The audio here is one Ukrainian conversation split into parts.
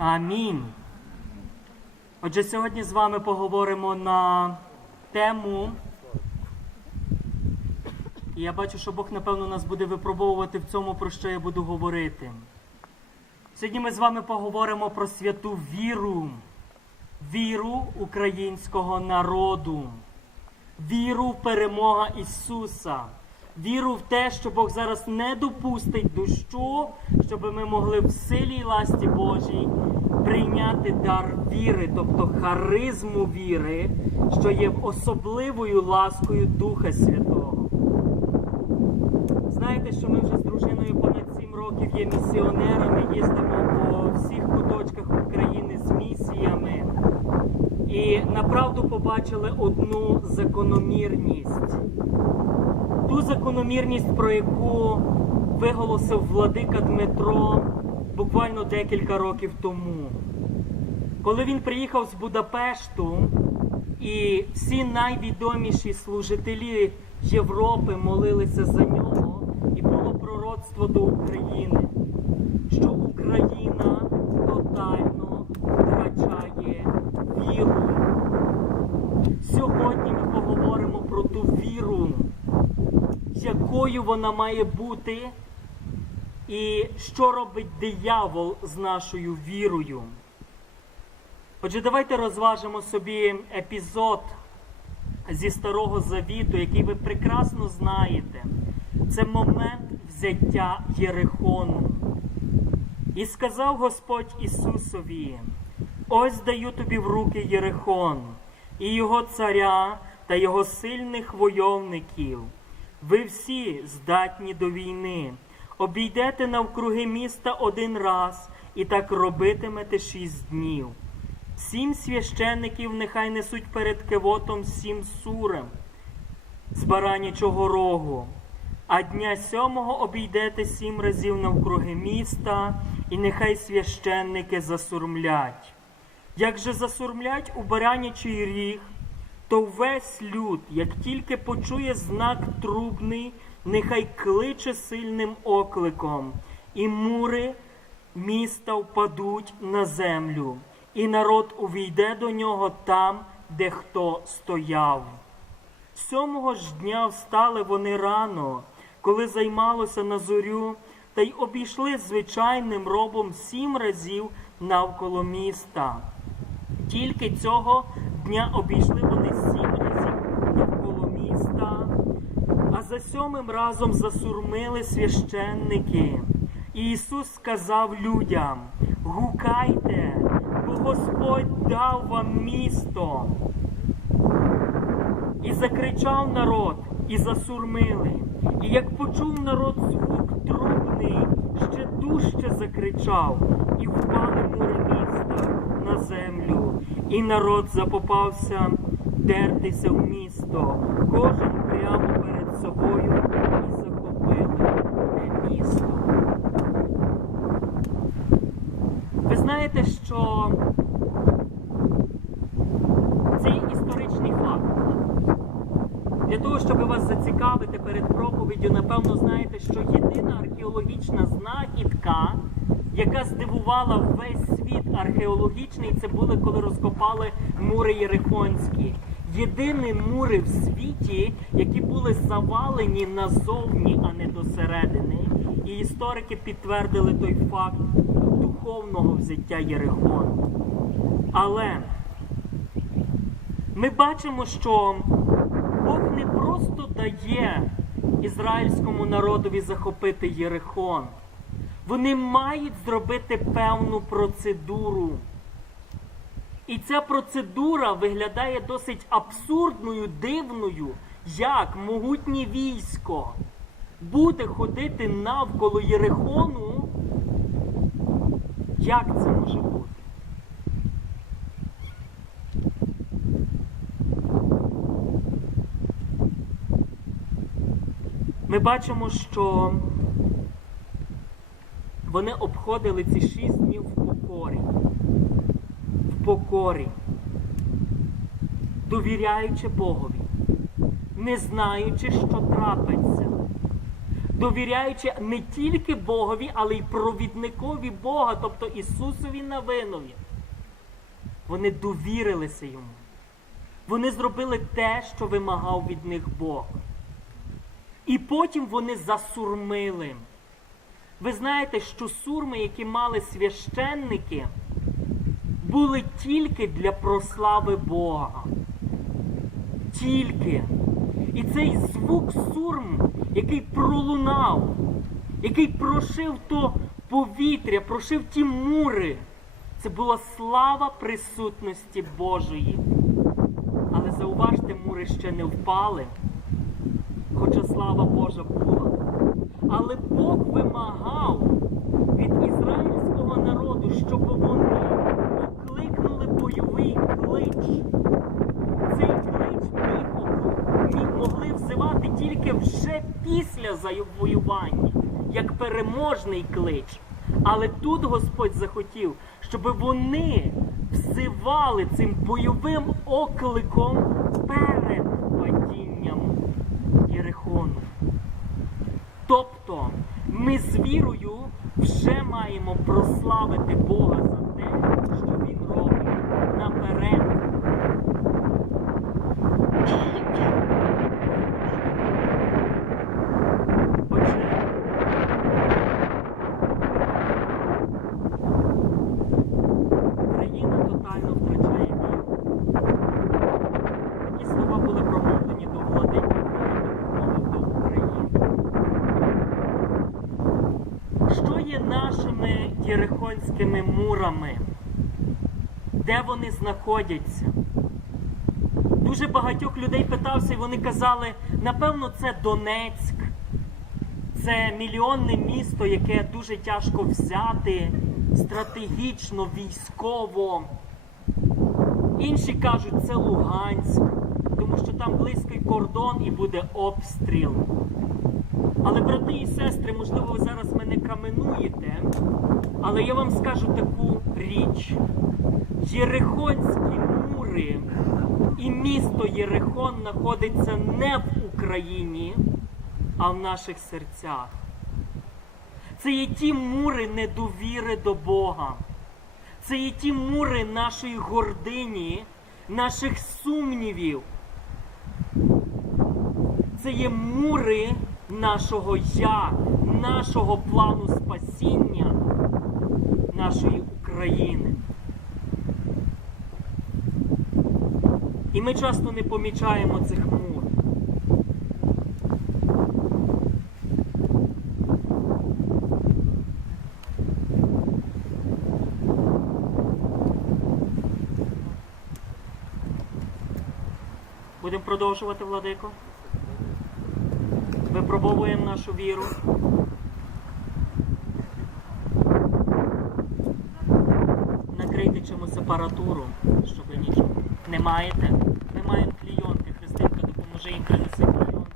Амінь. Отже, сьогодні з вами поговоримо на тему. І я бачу, що Бог, напевно, нас буде випробовувати в цьому, про що я буду говорити. Сьогодні ми з вами поговоримо про святу віру, віру українського народу, віру в перемога Ісуса, віру в те, що Бог зараз не допустить дощу, щоб ми могли в силі і ласті Божій прийняти дар віри, тобто харизму віри, що є особливою ласкою Духа Святого. Знаєте, що ми вже з дружиною понад сім років є місіонерами, їздимо по всіх куточках України з місіями. І направду побачили одну закономірність. Ту закономірність, про яку виголосив владика Дмитро буквально декілька років тому. Коли він приїхав з Будапешту, і всі найвідоміші служителі Європи молилися за нього, і було пророцтво до України, що Україна тотально втрачає віру. Сьогодні ми поговоримо про ту віру, якою вона має бути, і що робить диявол з нашою вірою. Отже, давайте розважимо собі епізод зі Старого Завіту, який ви прекрасно знаєте. Це момент взяття Єрихону. І сказав Господь Ісусові: Ось даю тобі в руки Єрихон, і його царя та його сильних войовників. Ви всі здатні до війни. Обійдете навкруги міста один раз, і так робитимете шість днів. Сім священників нехай несуть перед кивотом сім сурем з баранячого рогу, а дня сьомого обійдете сім разів навкруги міста, і нехай священники засурмлять. Як же засурмлять у баранячий ріг, то весь люд, як тільки почує знак трубний, нехай кличе сильним окликом, і мури міста впадуть на землю, і народ увійде до нього там, де хто стояв. Сьомого ж дня встали вони рано, коли займалося на зорю, та й обійшли звичайним робом сім разів навколо міста. Тільки цього дня обійшли вони сім разів навколо міста, а за сьомим разом засурмили священники. І Ісус сказав людям: Гукайте, бо Господь дав вам місто. І закричав народ, і засурмили. І як почув народ звук трубний, ще дужче закричав, і впали мури міста на землю. І народ запопався дертися в місто, кожен прямо перед собою, і захопили те місто. Ви знаєте, що це історичний факт. Для того, щоб вас зацікавити перед проповіддю, напевно, знаєте, що єдина археологічна знахідка, яка здивувала весь світ археологічний, це були, коли розкопали мури Єрихонські. Єдині мури в світі, які були завалені назовні, а не досередини. І історики підтвердили той факт духовного взяття Єрихону. Але ми бачимо, що Бог не просто дає ізраїльському народові захопити Єрихон. Вони мають зробити певну процедуру. І ця процедура виглядає досить абсурдною, дивною, як могутнє військо буде ходити навколо Єрихону. Як це може бути? Ми бачимо, що вони обходили ці шість днів покорі, довіряючи Богові, не знаючи, що трапиться. довіряючи не тільки Богові, але й провідникові Бога, тобто Ісусові Навинові. Вони довірилися йому. Вони зробили те, що вимагав від них Бог. І потім вони засурмили. Ви знаєте, що сурми, які мали священники, були тільки для прослави Бога. Тільки. І цей звук сурм, який пролунав, який прошив то повітря, прошив ті мури, це була слава присутності Божої. Але зауважте, мури ще не впали, хоча слава Божа була. Але Бог вимагав від ізраїльського народу, щоб вони бойовий клич. Цей клич міг, могли взивати тільки вже після завоювання, як переможний клич. Але тут Господь захотів, щоб вони взивали цим бойовим окликом перед падінням Єрихону. Тобто ми з вірою вже маємо прославити Бога за те, що Він робить наперед. Отже, тотально втрачає віру. Такі слова були промовлені до України. Що є нашими єрихонськими мурами? Де вони знаходяться? Дуже багатьох людей питався, і вони казали, напевно, це Донецьк. Це мільйонне місто, яке дуже тяжко взяти стратегічно, військово. Інші кажуть, це Луганськ, тому що там близький кордон і буде обстріл. Але, брати і сестри, можливо, ви зараз мене каменуєте, але я вам скажу таку річ. Єрихонські мури і місто Єрихон знаходиться не в Україні, а в наших серцях. Це є ті мури недовіри до Бога. Це є ті мури нашої гордині, наших сумнівів. Це є мури нашого я, нашого плану спасіння нашої України. І ми часто не помічаємо цих мур. Будемо продовжувати, Владико? Випробовуємо нашу віру. Накрийте чимось апаратуру, щоб нічого не маєте. Ми маємо клійонки. Христинка допоможе їм принести клійонки,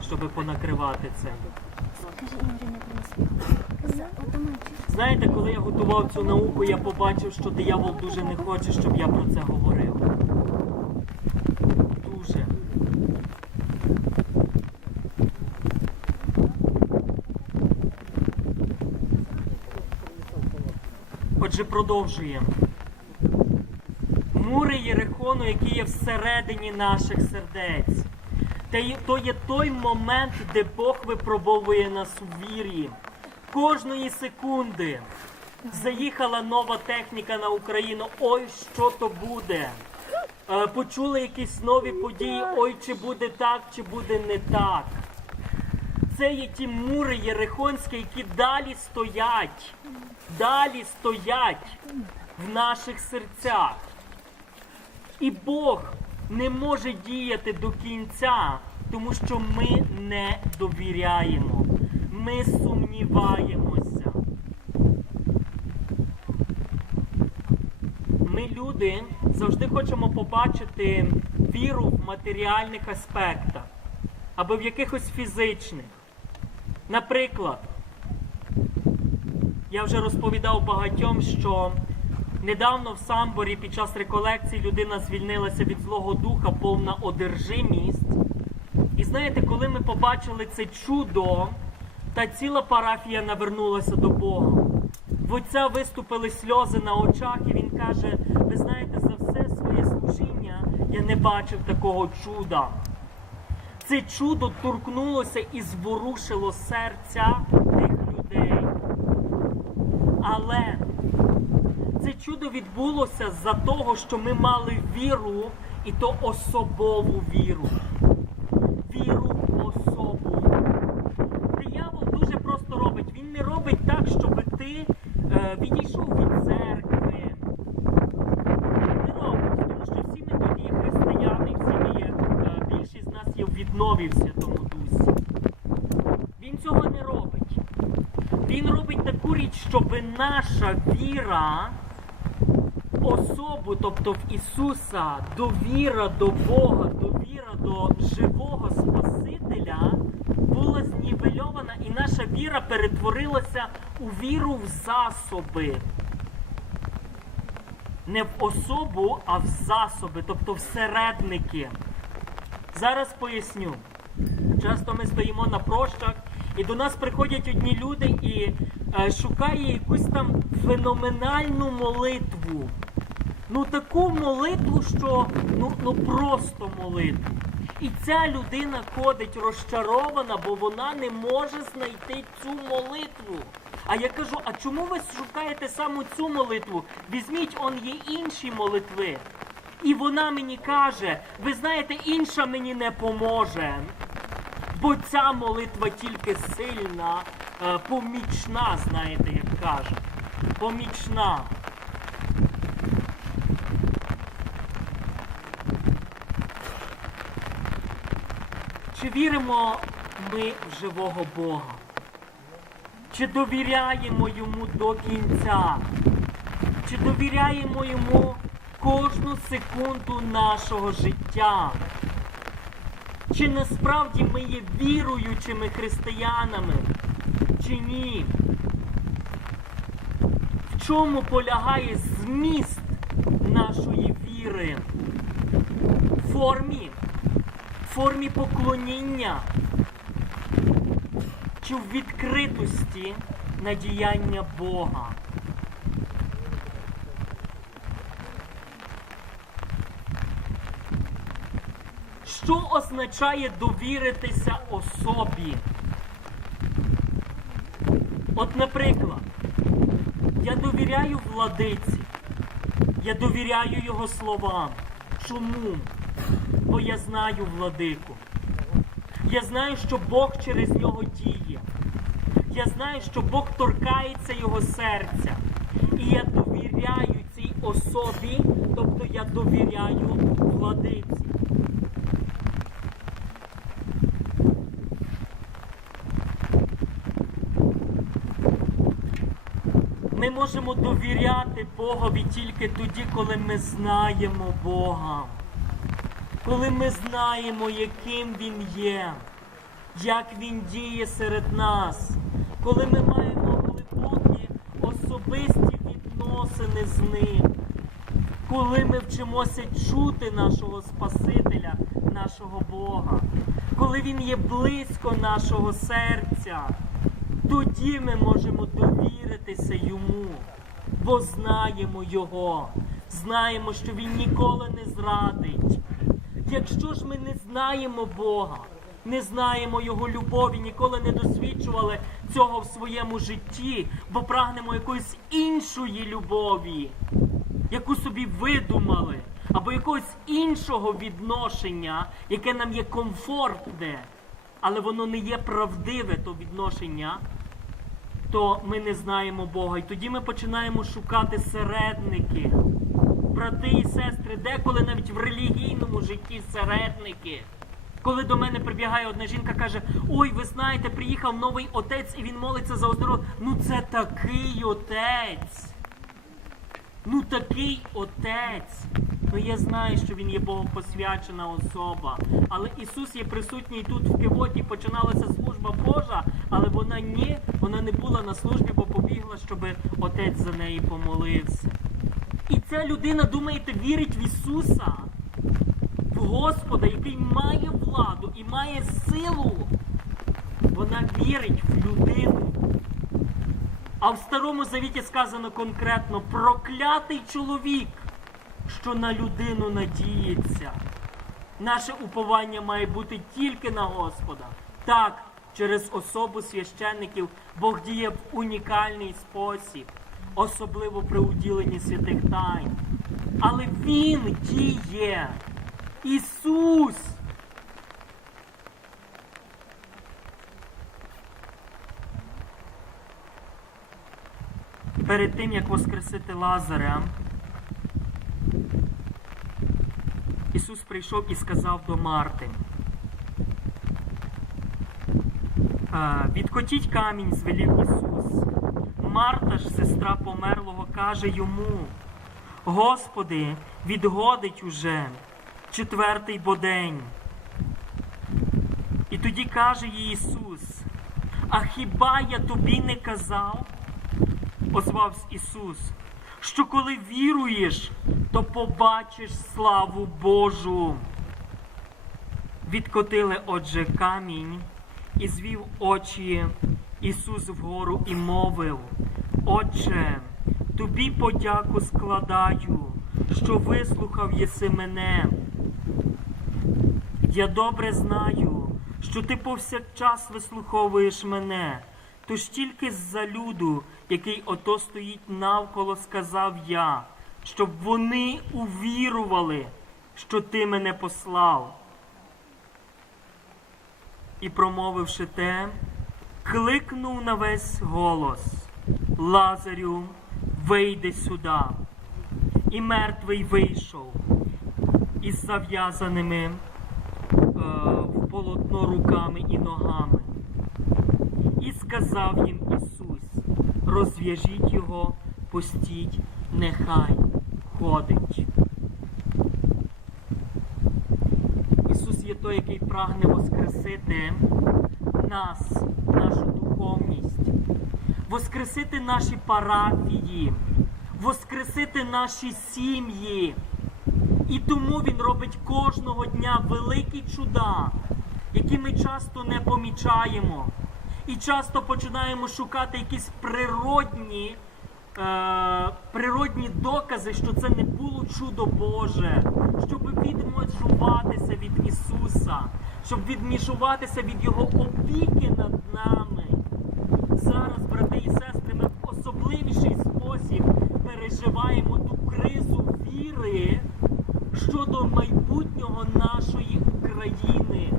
щоб понакривати це. Знаєте, коли я готував цю науку, я побачив, що диявол дуже не хоче, щоб я про це говорив. Дуже. Отже, продовжуємо. Мури Єрихону, які є всередині наших сердець. То є той момент, де Бог випробовує нас у вірі. Кожної секунди заїхала нова техніка на Україну. Ой, що то буде? Е, Почули якісь нові події. Ой, чи буде так, чи буде не так. Це є ті мури єрихонські, які далі стоять, далі стоять в наших серцях. І Бог не може діяти до кінця, тому що ми не довіряємо. Ми сумніваємося. Ми, люди, завжди хочемо побачити віру в матеріальних аспектах або в якихось фізичних. Наприклад, я вже розповідав багатьом, що недавно в Самборі під час реколекції людина звільнилася від злого духа, повна одержимість. І знаєте, коли ми побачили це чудо, та ціла парафія навернулася до Бога. В отця виступили сльози на очах, і він каже: ви знаєте, за все своє служіння я не бачив такого чуда. Це чудо торкнулося і зворушило серця тих людей. Але чудо відбулося за того, що ми мали віру, і то особову віру. Віру в особу. Диявол дуже просто робить. Він не робить так, щоб ти е, відійшов від церкви. Не робить, тому що всі ми тут є християни, всі ми є, е, більшість з нас є в віднові в Святому Дусі. Він цього не робить. Він робить таку річ, щоб наша віра, особу, тобто в Ісуса, довіра до Бога, довіра до живого Спасителя була знівельована, і наша віра перетворилася у віру в засоби. Не в особу, а в засоби, тобто всередники. Зараз поясню. Часто ми стоїмо на прощах, і до нас приходять одні люди і е, шукає якусь там феноменальну молитву. Ну таку молитву, що ну, ну просто молитву. І ця людина ходить розчарована, бо вона не може знайти цю молитву. А я кажу: а чому ви шукаєте саме цю молитву? Візьміть, он є інші молитви. І вона мені каже: ви знаєте, інша мені не поможе. Бо ця молитва тільки сильна, е, помічна, знаєте, як кажуть. Помічна. Чи віримо ми в живого Бога? Чи довіряємо йому до кінця? Чи довіряємо йому кожну секунду нашого життя? Чи насправді ми є віруючими християнами, чи ні? В чому полягає зміст нашої віри? В формі, формі поклоніння, чи в відкритості на діяння Бога? Що означає довіритися особі? От, наприклад, я довіряю владиці, я довіряю його словам. Чому? Бо я знаю владику. Я знаю, що Бог через нього діє. Я знаю, що Бог торкається його серця. І я довіряю цій особі, тобто я довіряю владиці. Ми можемо довіряти Богові тільки тоді, коли ми знаємо Бога. Коли ми знаємо, яким Він є, як Він діє серед нас, коли ми маємо глибокі особисті відносини з Ним, коли ми вчимося чути нашого Спасителя, нашого Бога, коли Він є близько нашого серця, тоді ми можемо довіритися Йому, бо знаємо Його, знаємо, що Він ніколи не зрадить. Якщо ж ми не знаємо Бога, не знаємо Його любові, ніколи не досвідчували цього в своєму житті, бо прагнемо якоїсь іншої любові, яку собі видумали, або якогось іншого відношення, яке нам є комфортне, але воно не є правдиве, то відношення, то ми не знаємо Бога. І тоді ми починаємо шукати середники брати і сестри, деколи навіть в релігійному житті середники. Коли до мене прибігає одна жінка, каже: Ой, ви знаєте, приїхав новий отець і він молиться за оздоровлення. Ну це такий отець. Ну такий отець. Ну я знаю, що він є богопосвячена особа. Але Ісус є присутній тут в Кивоті, починалася служба Божа, але вона ні, вона не була на службі, бо побігла, щоб отець за неї помолився. І ця людина, думаєте, вірить в Ісуса, в Господа, який має владу і має силу. вона вірить в людину. А в Старому Завіті сказано конкретно проклятий чоловік, що на людину надіється. Наше уповання має бути тільки на Господа. Так, через особу священників Бог діє в унікальний спосіб, особливо при уділенні святих тайн. Але Він діє. Ісус. Перед тим, як воскресити Лазаря, Ісус прийшов і сказав до Марти: «Е, Відкотіть камінь, звелів Ісус. Марта ж, сестра померлого, каже йому: Господи, відгодить уже четвертий бодень. І тоді каже їй Ісус: А хіба я тобі не казав? Озвався Ісус, що коли віруєш, то побачиш славу Божу. Відкотили, отже, камінь і звів очі Ісус вгору і мовив: Отче, тобі подяку складаю, що вислухав єси мене. Я добре знаю, що ти повсякчас вислуховуєш мене, тож тільки з-за люду, який ото стоїть навколо, сказав я, щоб вони увірували, що ти мене послав. І, промовивши те, кликнув на весь голос Лазарю, вийди сюди. І мертвий вийшов із зав'язаними е, в полотно руками і ногами. І сказав їм Ісус: розв'яжіть його, пустіть, нехай ходить. Ісус є той, який прагне воскресити нас, духовність, воскресити наші парафії, воскресити наші сім'ї. І тому Він робить кожного дня великі чуда, які ми часто не помічаємо. І часто починаємо шукати якісь природні, е, природні докази, що це не було чудо Боже, щоб відмежуватися від Ісуса, щоб відмішуватися від Його опіки над нами. Зараз, брати і сестри, ми в особливіший спосіб переживаємо ту кризу віри щодо майбутнього нашої України.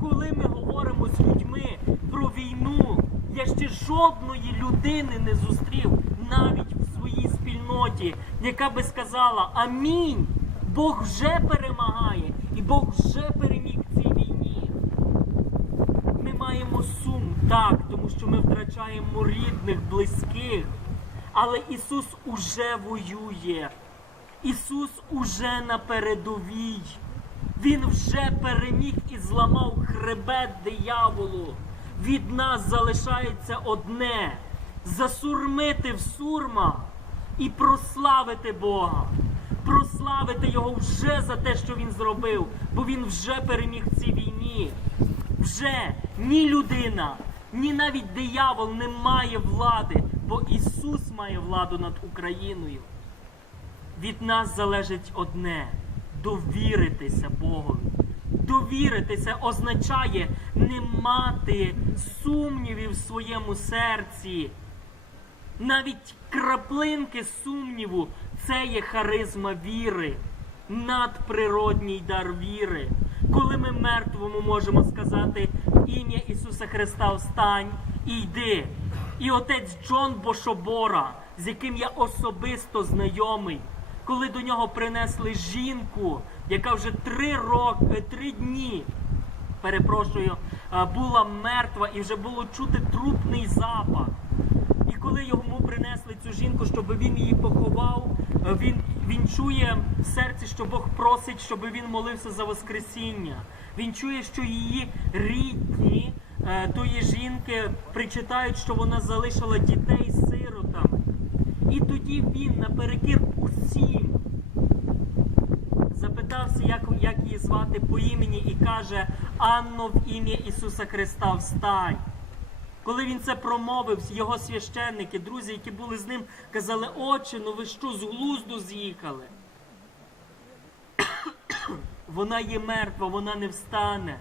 Коли ми говоримо з людьми про війну, я ще жодної людини не зустрів навіть в своїй спільноті, яка би сказала Амінь. Бог вже перемагає і Бог вже переміг в цій війні. Маємо сум, так, тому що ми втрачаємо рідних, близьких. Але Ісус уже воює. Ісус уже на передовій. Він вже переміг і зламав хребет дияволу. Від нас залишається одне засурмити в сурма і прославити Бога. Прославити Його вже за те, що Він зробив, бо Він вже переміг в цій війні. Вже ні людина, ні навіть диявол не має влади, бо Ісус має владу над Україною. Від нас залежить одне довіритися Богові. Довіритися означає не мати сумнівів в своєму серці. Навіть краплинки сумніву це є харизма віри, надприродній дар віри. Коли ми мертвому можемо сказати ім'я Ісуса Христа встань і йди. І отець Джон Бошобора, з яким я особисто знайомий, коли до нього принесли жінку, яка вже три роки, три дні, перепрошую, була мертва і вже було чути трупний запах. І коли йому принесли цю жінку, щоб він її поховав, е, він, він чує в серці, що Бог просить, щоб він молився за Воскресіння. Він чує, що її рідні е, тої жінки причитають, що вона залишила дітей сиротами. І тоді він наперекір усім запитався, як, як її звати по імені, і каже: Анно, в ім'я Ісуса Христа, встань. Коли він це промовив, його священники, друзі, які були з ним, казали, отче, ну ви що, з глузду з'їхали? Вона є мертва, вона не встане.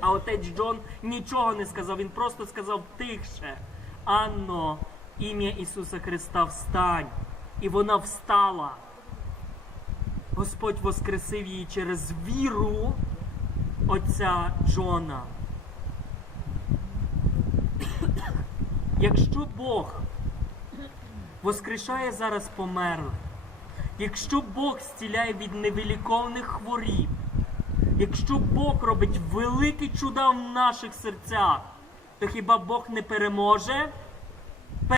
А отець Джон нічого не сказав, він просто сказав тихше. Анно, ім'я Ісуса Христа, встань. І вона встала. Господь воскресив її через віру отця Джона. Якщо Бог воскрешає зараз померлих, якщо Бог зціляє від невиліковних хворіб, якщо Бог робить великі чуда в наших серцях, то хіба Бог не переможе?